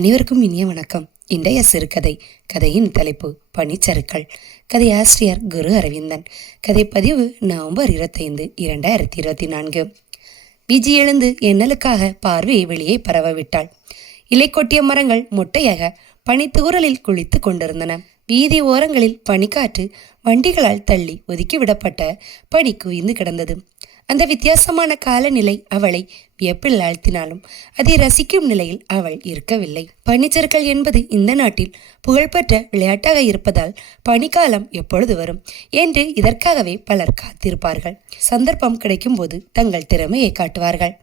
அனைவருக்கும் இனிய வணக்கம். இன்றைய சிறுகதை கதையின் தலைப்பு பனிச்சறுக்கள் கதை ஆசிரியர் குரு அரவிந்தன். கதை பதிவு நவம்பர் இருபத்தைந்து இரண்டாயிரத்தி இருபத்தி நான்கு. விஜி எழுந்து எண்ணலுக்காக பார்வையை வெளியே பரவ விட்டாள் இலை கொட்டிய மரங்கள் மொட்டையாக பனித்தூரலில் குளித்து கொண்டிருந்தன. வீதி ஓரங்களில் பனிக்காற்று வண்டிகளால் தள்ளி ஒதுக்கிவிடப்பட்ட பனி குவிந்து கிடந்தது. அந்த வித்தியாசமான காலநிலை அவளை வியப்பில் ஆழ்த்தினாலும் அதை ரசிக்கும் நிலையில் அவள் இருக்கவில்லை. பனிச்சறுக்கள் என்பது இந்த நாட்டில் புகழ்பெற்ற விளையாட்டாக இருப்பதால் பனிக்காலம் எப்பொழுது வரும் என்று இதற்காகவே பலர் காத்திருப்பார்கள். சந்தர்ப்பம் கிடைக்கும்போது தங்கள் திறமையை காட்டுவார்கள்.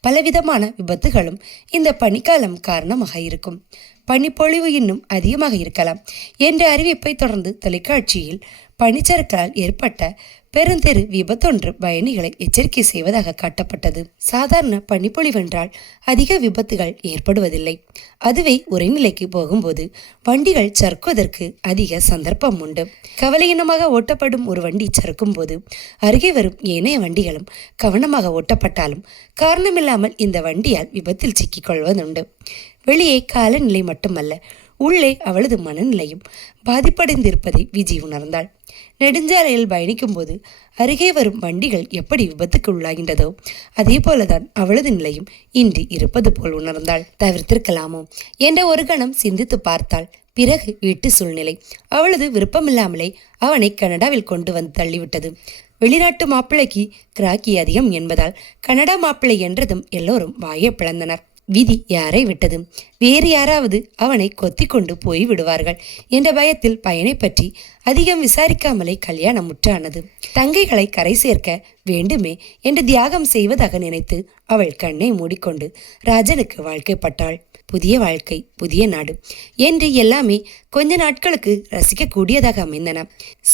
பலவிதமான விபத்துகளும் இந்த பனிக்காலம் காரணமாக இருக்கும். பனிப்பொழிவு இன்னும் அதிகமாக இருக்கலாம் என்ற அறிவிப்பை தொடர்ந்து தொலைக்காட்சியில் பனிச்சறுக்களால் ஏற்பட்ட பெருந்தெரு விபத்தொன்று பயணிகளை எச்சரிக்கை செய்வதாக காட்டப்பட்டது. சாதாரண பனிப்பொழிவென்றால் அதிக விபத்துகள் ஏற்படுவதில்லை. அதுவே உரைநிலைக்கு போகும்போது வண்டிகள் சறுக்குவதற்கு அதிக சந்தர்ப்பம் உண்டு. கவலையினமாக ஓட்டப்படும் ஒரு வண்டி சறுக்கும் போது அருகே வரும் ஏனைய வண்டிகளும் கவனமாக ஓட்டப்பட்டாலும் காரணமில்லாமல் இந்த வண்டியால் விபத்தில் சிக்கிக்கொள்வதுண்டு. வெளியே காலநிலை மட்டுமல்ல உள்ளே அவளது மனநிலையும் பாதிப்படைந்திருப்பதை விஜி உணர்ந்தாள். நெடுஞ்சாலையில் பயணிக்கும்போது அருகே வரும் வண்டிகள் எப்படி விபத்துக்கு உள்ளாகின்றதோ அதே போலதான் அவளது நிலையும் இன்று இருப்பது போல் உணர்ந்தாள். தவிர்த்திருக்கலாமோ? என்ற ஒரு கணம் சிந்தித்து பார்த்தாள். பிறகு வீட்டு சூழ்நிலை. அவளது விருப்பமில்லாமலே அவனை கனடாவில் கொண்டு வந்து தள்ளிவிட்டது. வெளிநாட்டு மாப்பிள்ளைக்கு கிராக்கி அதிகம் என்பதால் கனடா மாப்பிள்ளை என்றதும் எல்லோரும் வாயை பிளந்தனர். விதி யாரை விட்டது? வேறு யாராவது அவனை கொத்தி கொண்டு போய் விடுவார்கள் என்ற பயத்தில் பயனை பற்றி அதிகம் விசாரிக்காமலே கல்யாணம் முற்றானது தங்கைகளை கரை சேர்க்க வேண்டுமே என்று தியாகம் செய்வதாக நினைத்து அவள் கண்ணை மூடிக்கொண்டு ராஜனுக்கு வாழ்க்கைப்பட்டாள். புதிய வாழ்க்கை புதிய நாடு என்று எல்லாமே கொஞ்ச நாட்களுக்கு ரசிக்கக்கூடியதாக அமைந்தன.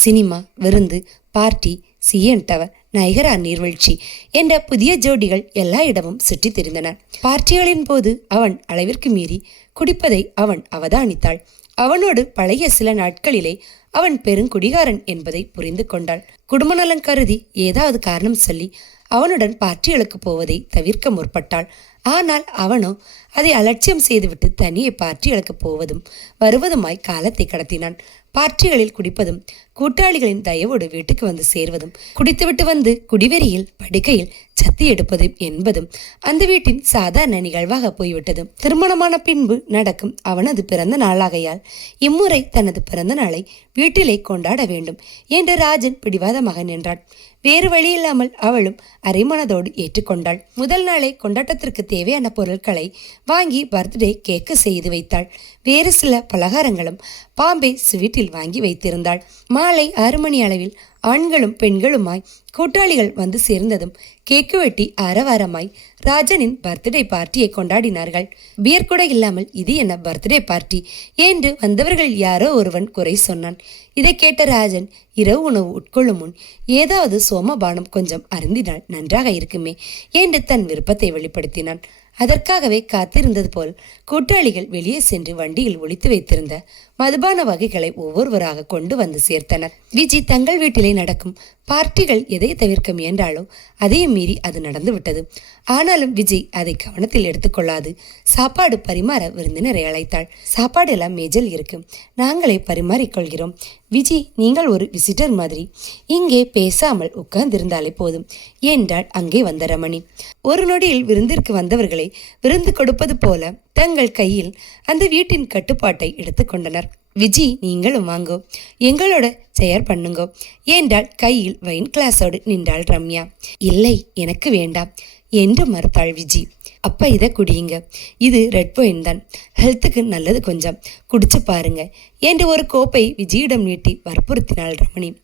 சினிமா விருந்து பார்ட்டி சிஎன் டவர் நைகரா நீர்வீழ்ச்சி என்ற புதிய ஜோடிகள் எல்லா இடமும் சுற்றித் திரிந்தன. பார்ட்டிகளின் போது அவன் அளவிற்கு மீறி குடிப்பதை அவன் அவதானித்தாள். அவனோடு பழைய சில நாட்களிலே அவன் பெருங்குடிகாரன் என்பதை புரிந்து கொண்டாள். குடும்ப நலன் கருதி ஏதாவது காரணம் சொல்லி அவனுடன் பார்ட்டிகளுக்கு போவதை தவிர்க்க முற்பட்டாள். ஆனால் அவனோ அதை அலட்சியம் செய்துவிட்டு தனியே பார்ட்டிகளுக்கு போவதும் வருவதுமாய் காலத்தை கடத்தினான். பார்ட்டிகளில் குடிப்பதும் கூட்டாளிகளின் தயவோடு வீட்டுக்கு வந்து சேர்வதும் குடித்துவிட்டு வந்து குடிவெறியில் படுக்கையில் சத்தி எடுப்பது என்பதும் அந்த வீட்டின் சாதாரண நிகழ்வாக போய்விட்டது திருமணமான பின்பு நடக்கும் அவனது பிறந்த நாளாகையால் இம்முறை தனது பிறந்த நாளை வீட்டிலே கொண்டாட வேண்டும் என்று ராஜன் பிடிவாதமாக நின்றான். வேறு வழியில்லாமல் அவளும் அரைமனதோடு ஏற்றுக்கொண்டாள். முதல் நாளே கொண்டாட்டத்திற்கு தேவையான பொருட்களை வாங்கி பர்த்டே கேக்கு செய்து வைத்தாள். வேறு சில பலகாரங்களும் பாம்பே ஸ்வீட்டில் வாங்கி வைத்திருந்தாள். மாலை ஆறு மணி அளவில் ஆண்களும் பெண்களுமாய் கூட்டாளிகள் வந்து சேர்ந்ததும் கேக்கு வெட்டி ஆரவாரமாய் ராஜனின் பர்த்டே பார்ட்டியை கொண்டாடினார்கள். பியர் கூட இல்லாமல் இது என்ன பர்த்டே பார்ட்டி? என்று வந்தவர்கள் யாரோ ஒருவன் குறை சொன்னான். இதை கேட்ட ராஜன் இரவு உணவு உட்கொள்ளும் முன் ஏதாவது சோமபானம் கொஞ்சம் அருந்தினால் நன்றாக இருக்குமே என்று தன் விருப்பத்தை வெளிப்படுத்தினான். அதற்காகவே காத்திருந்தது போல் கூட்டாளிகள் வெளியே சென்று வண்டியில் ஒழித்து வைத்திருந்த மதுபான வகைகளை ஒவ்வொருவராக கொண்டு வந்து சேர்த்தனர். விஜி தங்கள் வீட்டிலே நடக்கும் பார்ட்டிகள் எதை தவிர்க்க முயன்றாலோ அதையும் மீறி அது நடந்து விட்டது ஆனாலும் விஜய் அதை கவனத்தில் எடுத்துக்கொள்ளாது. சாப்பாடு பரிமாற விருந்தினரை அழைத்தாள். சாப்பாடு எல்லாம் மேஜல் இருக்கு. நாங்களே பரிமாறிக்கொள்கிறோம் விஜி நீங்கள் ஒரு விசிட்டர் மாதிரி. இங்கே பேசாமல் உட்கார்ந்திருந்தாலே போதும். என்றாள் அங்கே வந்த ரமணி. ஒரு நொடியில் விருந்திற்கு வந்தவர்களை விருந்து கொடுப்பது போல தங்கள் கையில் அந்த வீட்டின் கட்டுப்பாட்டை எடுத்துக்கொண்டனர் விஜி நீங்களும் வாங்கோ. எங்களோட செயர் பண்ணுங்கோ. என்றால் கையில் வைன் கிளாஸோடு நின்றாள் ரம்யா. இல்லை எனக்கு வேண்டாம் என்று மறுத்தாள் விஜி. அப்பா இதை குடியுங்க. இது ரெட் ஒயின் தான். ஹெல்த்துக்கு நல்லது கொஞ்சம். குடிச்சு பாருங்க என்று ஒரு கோப்பை விஜியிடம் நீட்டி வற்புறுத்தினாள் ரமணி.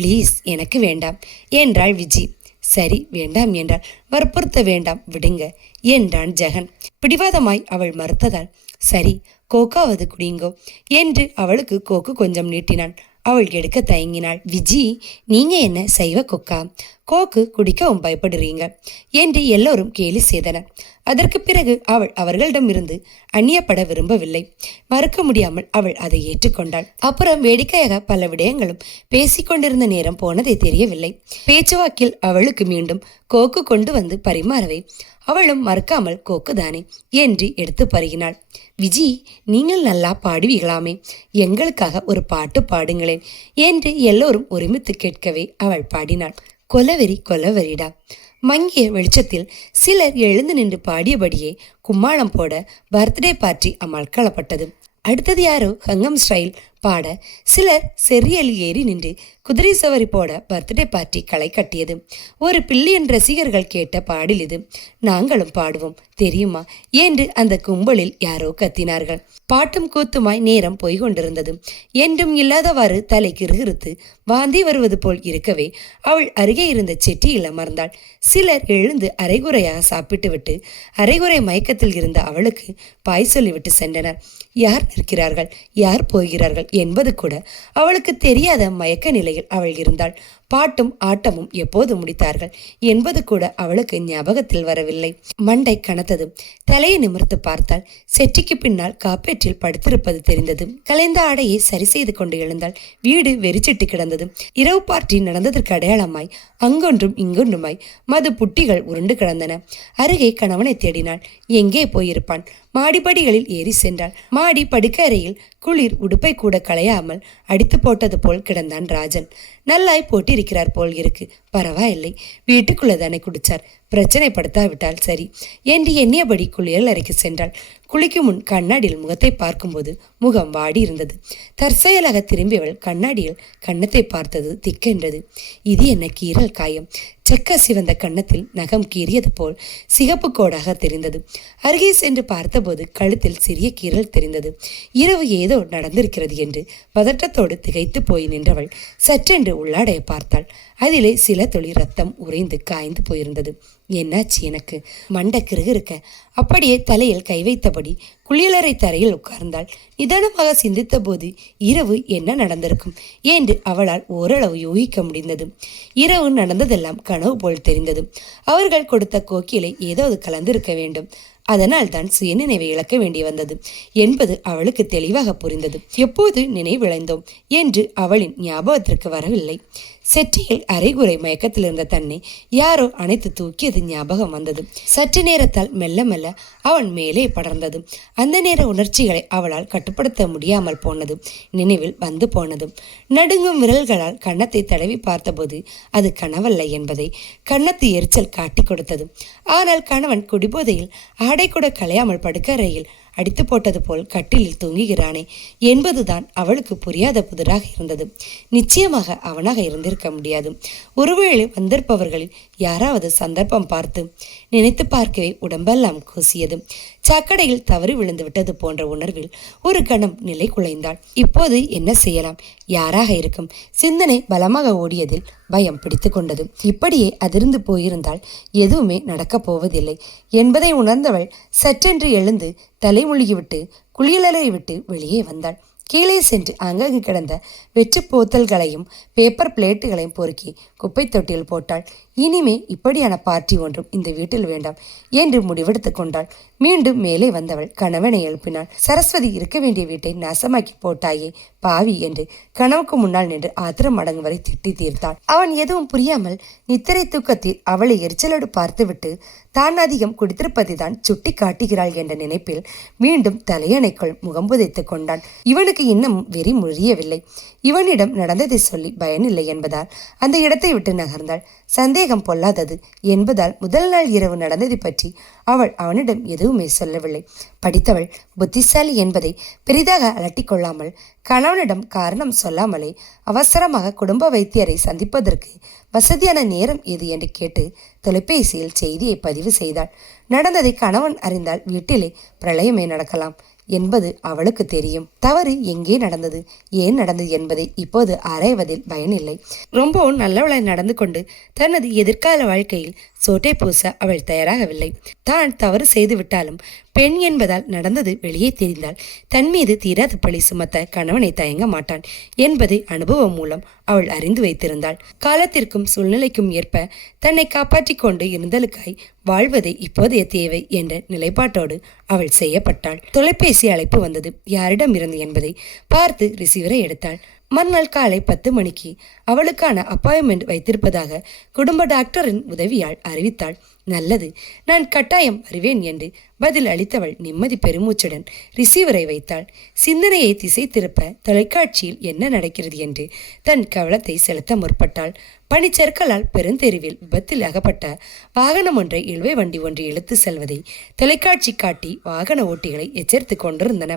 ப்ளீஸ் எனக்கு வேண்டாம் என்றாள் விஜி. சரி வேண்டாம் என்றால் வற்புறுத்த வேண்டாம் விடுங்க என்றான் ஜெகன். பிடிவாதமாய் அவள் மறுத்ததால் சரி கோக்காவது குடிங்கோ என்று அவளுக்கு கோக்கு கொஞ்சம் நீட்டினான். அவள் எடுக்க தயங்கினாள். விஜி நீங்க என்ன சைவ கொக்கா? கோக்கு குடிக்கவும் பயப்படுறீங்க என்று எல்லோரும் கேலி செய்தனர். அதற்கு பிறகு அவள் அவர்களிடமிருந்து அந்நியப்பட விரும்பவில்லை. மறுக்க முடியாமல் அவள் அதை ஏற்றுக்கொண்டாள். அப்புறம் வேடிக்கையாக பல விடயங்களும் பேசிக்கொண்டிருந்த நேரம் போனதை தெரியவில்லை. பேச்சுவாக்கில் அவளுக்கு மீண்டும் கோக்கு கொண்டு வந்து பரிமாறவே அவளும் மறக்காமல் கோக்குதானே? என்று எடுத்து பருகினாள். விஜி நீங்கள் நல்லா பாடுவீங்களாமே எங்களுக்காக ஒரு பாட்டு பாடுங்களேன் என்று எல்லோரும் ஒருமித்து கேட்கவே அவள் பாடினாள். கொலவெறி கொலவெறிடா. மங்கிய வெளிச்சத்தில் சிலர் எழுந்து நின்று பாடியபடியே கும்மாளம் போட பர்த்டே பார்ட்டி அமல்களப்பட்டது அடுத்தது யாரோ ஹங்கம் ஸ்டைல் பாட சிலர் செரியல் ஏறி நின்று குதிரை சவரி போட பர்த்டே பார்ட்டி களை கட்டியது. ஒரு பில்லியன் ரசிகர்கள் கேட்ட பாடில் இது. நாங்களும் பாடுவோம் தெரியுமா? என்று அந்த கும்பலில் யாரோ கத்தினார்கள். பாட்டும் கூத்துமாய் நேரம் போய் கொண்டிருந்தது. என்றும் இல்லாதவாறு தலை கிறுகிறுத்து வாந்தி வருவது போல் இருக்கவே அவள் அருகே இருந்த செட்டியில் அமர்ந்தாள். சிலர் எழுந்து அரைகுறையாக சாப்பிட்டுவிட்டு அரைகுறை மயக்கத்தில் இருந்த அவளுக்கு பாய் சொல்லிவிட்டு சென்றனர். யார் நிற்கிறார்கள்? யார் போகிறார்கள்? என்பது கூட அவளுக்கு தெரியாத மயக்க நிலையில் அவள் இருந்தாள். பாட்டும் ஆட்டமும் எப்போது முடித்தார்கள். என்பது கூட அவளுக்கு ஞாபகத்தில் வரவில்லை. மண்டை கனத்தது. தலையை நிமிர்த்து பார்த்தால் செட்டிக்கு பின்னால் காப்பேற்றில் படுத்திருப்பது தெரிந்தது. கலைந்த ஆடையை சரி செய்து கொண்டு எழுந்தாள். வீடு வெறிச்சிட்டு கிடந்தது. இரவு பார்ட்டி நடந்ததற்கு அடையாளமாய் அங்கொன்றும் இங்கொன்றுமாய் மது புட்டிகள் உருண்டு கிடந்தன. அருகே கணவனை தேடினாள். எங்கே போயிருப்பான்? மாடிப்படிகளில் ஏறி சென்றாள். மாடி படுக்கறையில் குளிர் உடுப்பை கூட களையாமல் அடித்து போட்டது போல் கிடந்தான் ராஜன். நல்லாய் போட்டி இருக்கிறார் போல் இருக்கு. பரவாயில்லை. வீட்டுக்குள்ளே தானே குடிச்சார். பிரச்சனைப்படுத்தாவிட்டால் சரி என்று எண்ணியபடி குளியல் அறைக்கு சென்றாள். குளிக்கும் முன் கண்ணாடியில் முகத்தை பார்க்கும்போது முகம் வாடி இருந்தது. தற்செயலாக திரும்பியவள் கண்ணாடியில் கன்னத்தை பார்த்தது திக்கென்றது. இது என்ன கீரல் காயம்? செக்க சிவந்த கன்னத்தில் நகம் கீறியது போல் சிகப்பு கோடாக தெரிந்தது. அருகே சென்று பார்த்தபோது கழுத்தில் சிறிய கீரல் தெரிந்தது. இரவு ஏதோ நடந்திருக்கிறது என்று பதற்றத்தோடு திகைத்து போய் நின்றவள் சற்றென்று உள்ளாடைய பார்த்தாள். அதிலே சில துளி ரத்தம் உறைந்து காய்ந்து போயிருந்தது. என்னாச்சு எனக்கு? மண்டை கிருகிருக்க அப்படியே தலையில் கை வைத்தபடி குளியலறை தரையில் உட்கார்ந்தாள். நிதானமாக சிந்தித்த போது இரவு என்ன நடந்திருக்கும் என்று அவளால் ஓரளவு யூகிக்க முடிந்தது. இரவு நடந்ததெல்லாம் கனவு போல் தெரிந்தது. அவர்கள் கொடுத்த கோக்கிலை ஏதாவது கலந்திருக்க வேண்டும். அதனால் தான் சுயநினைவை இழக்க வேண்டி வந்தது. என்பது அவளுக்கு தெளிவாக புரிந்தது. எப்போது நினைவிழந்தோம் என்று அவளின் ஞாபகத்திற்கு வரவில்லை. செட்டியில் அரைகுறை மயக்கத்தில் இருந்த தன்னை யாரோ அணைத்து தூக்கியது ஞாபகம் வந்தது. சற்று நேரத்தால் மெல்ல மெல்ல அவன் மேலே படர்ந்தது. அந்த நேர உணர்ச்சிகளை அவளால் கட்டுப்படுத்த முடியாமல் போனது. நினைவில் வந்து போனது. நடுங்கும் விரல்களால் கன்னத்தை தடவி பார்த்தபோது அது கனவல்ல என்பதை கன்னத்து எரிச்சல் காட்டி கொடுத்தது. ஆனால் கணவன் குடிபோதையில் கூட கலையாமல் படுக்க அறையில் அடித்து போட்டது போல் கட்டிலில் தூங்குகிறானே. என்பதுதான் அவளுக்கு புரியாத புதிராக இருந்தது. நிச்சயமாக அவனாக இருந்திருக்க முடியாது. ஒருவேளை வந்திருப்பவர்களில் யாராவது சந்தர்ப்பம் பார்த்து நினைத்து பார்க்கவே உடம்பெல்லாம் கூசியது. சாக்கடையில் தவறி விழுந்து விட்டது போன்ற உணர்வில் ஒரு கணம் நிலை குலைந்தாள். இப்போது என்ன செய்யலாம்? யாராக இருக்கும்? சிந்தனை பலமாக ஓடியதில் பயம் பிடித்து கொண்டது. இப்படியே அதிர்ந்து போயிருந்தால் எதுவுமே நடக்கப் போவதில்லை. என்பதை உணர்ந்தவள் சற்றென்று எழுந்து தலைமொழிகிவிட்டு குளியலரை விட்டு வெளியே வந்தாள். கீழே சென்று அங்கங்கு கிடந்த வெற்று போத்தல்களையும் பேப்பர் பிளேட்டுகளையும் பொறுக்கி குப்பை தொட்டியில் போட்டாள். இனிமே இப்படியான பார்ட்டி ஒன்றும் இந்த வீட்டில் வேண்டாம் என்று முடிவெடுத்து கொண்டாள். மீண்டும் மேலே வந்தவள் கணவனை எழுப்பினாள். சரஸ்வதி இருக்க வேண்டிய வீட்டை நாசமாக்கி போட்டாயே பாவி என்று கனவுக்கு முன்னால் நின்று ஆத்திரம் அடங்கு வரை திட்டி தீர்த்தாள். அவன் எதுவும் புரியாமல் நித்திரை தூக்கத்தில் அவளை எரிச்சலோடு பார்த்துவிட்டு தான் அதிகம் குடித்திருப்பதை தான் சுட்டி காட்டுகிறாள் என்ற நினைப்பில் மீண்டும் தலையணைக்குள் முகம் புதைத்துக் கொண்டான். இவனுக்கு இன்னும் வெறி முழியவில்லை. இவனிடம் நடந்ததை சொல்லி பயனில்லை என்பதால் அந்த இடத்தை விட்டு நகர்ந்தாள். சந்தேகம் பொல்லாதது என்பதால் முதல் நாள் இரவு நடந்ததை பற்றி அவள் அவனிடம் எதுவுமே சொல்லவில்லை. படித்தவள் புத்திசாலி என்பதை பெரிதாக அலட்டிக்கொள்ளாமல் கணவனிடம் காரணம் சொல்லாமலே அவசரமாக குடும்ப வைத்தியரை சந்திப்பதற்கு வசதியான நேரம் எது என்று கேட்டு தொலைபேசியில் செய்தியை பதிவு செய்தாள். நடந்ததை கணவன் அறிந்தால் வீட்டிலே பிரளயமே நடக்கலாம். என்பது அவளுக்கு தெரியும். தவறு எங்கே நடந்தது? ஏன் நடந்தது என்பதை இப்போது ஆராய்வதில் பயனில்லை. ரொம்பவும் நல்லவளாய் நடந்து கொண்டு தனது எதிர்கால வாழ்க்கையில் சோட்டை பூச அவள் தயாராகவில்லை. தான் தவறு செய்து விட்டாலும் பெண் என்பதால் நடந்தது வெளியே தெரிந்தால் தன் மீது தீராத பழி சுமத்த கணவனை தயங்க மாட்டான் என்பதை அனுபவம் மூலம் அவள் அறிந்து வைத்திருந்தாள். காலத்திற்கும் சூழ்நிலைக்கும் ஏற்ப தன்னை காப்பாற்றிக் கொண்டு இருந்தலுக்காய் வாழ்வதே இப்போதைய தேவை என்ற நிலைப்பாட்டோடு அவள் செய்யப்பட்டாள். தொலைபேசி அழைப்பு வந்தது. யாரிடம் இருந்து என்பதை பார்த்து ரிசீவரை எடுத்தாள். மறுநாள் காலை பத்து மணிக்கு அவளுக்கான அப்பாயின்மெண்ட் வைத்திருப்பதாக குடும்ப டாக்டரின் உதவியால் அறிவித்தாள். நல்லது நான் கட்டாயம் அறிவேன் என்று பதில் அளித்தவள் நிம்மதி பெருமூச்சுடன் ரிசீவரை வைத்தாள். சிந்தனையை திசை திருப்ப தொலைக்காட்சியில் என்ன நடக்கிறது என்று தன் கவலத்தை செலுத்த முற்பட்டாள். பனிச்சற்களால் பெருந்தெருவில் விபத்தில் அகப்பட்ட வாகனம் ஒன்றை இழுவை வண்டி ஒன்று இழுத்து செல்வதை தொலைக்காட்சி காட்டி வாகன ஓட்டிகளை எச்சரித்து கொண்டிருந்தன.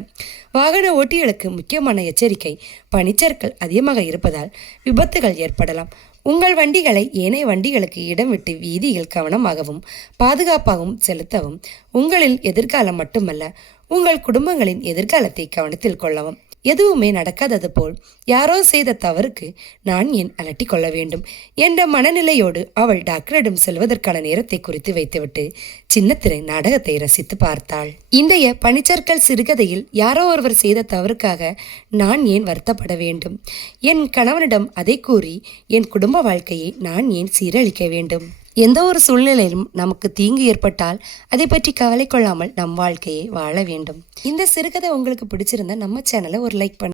வாகன ஓட்டிகளுக்கு முக்கியமான எச்சரிக்கை பனிச்சற்கள் அதிகமாக இருப்பதால் விபத்துகள் ஏற்படலாம். உங்கள் வண்டிகளை ஏனைய வண்டிகளுக்கு இடம் விட்டு வீதியில் கவனமாகவும் பாதுகாப்பாகவும் செலுத்தவும் உங்களின் எதிர்காலம் மட்டுமல்ல உங்கள் குடும்பங்களின் எதிர்காலத்தை கவனத்தில் கொள்ளவும். எதுவுமே நடக்காதது போல் யாரோ செய்த தவறுக்கு நான் ஏன் அலட்டி கொள்ள வேண்டும்? என்ற மனநிலையோடு அவள் டாக்டரிடம் செல்வதற்கான நேரத்தை குறித்து வைத்துவிட்டு சின்னத்திரை நாடகத்தை ரசித்து பார்த்தாள். இன்றைய பனிச்சற்கள் சிறுகதையில் யாரோ ஒருவர் செய்த தவறுக்காக நான் ஏன் வருத்தப்பட வேண்டும்? என் கணவனிடம் அதை கூறி என் குடும்ப வாழ்க்கையை நான் ஏன் சீரழிக்க வேண்டும்? எந்த ஒரு சூழ்நிலையிலும் நமக்கு தீங்கு ஏற்பட்டால் அதை பற்றி கவலை கொள்ளாமல் நம் வாழ்க்கையை வாழ வேண்டும். இந்த சிறுகதை உங்களுக்கு பிடிச்சிருந்தா நம்ம சேனலை ஒரு லைக் பண்ணு.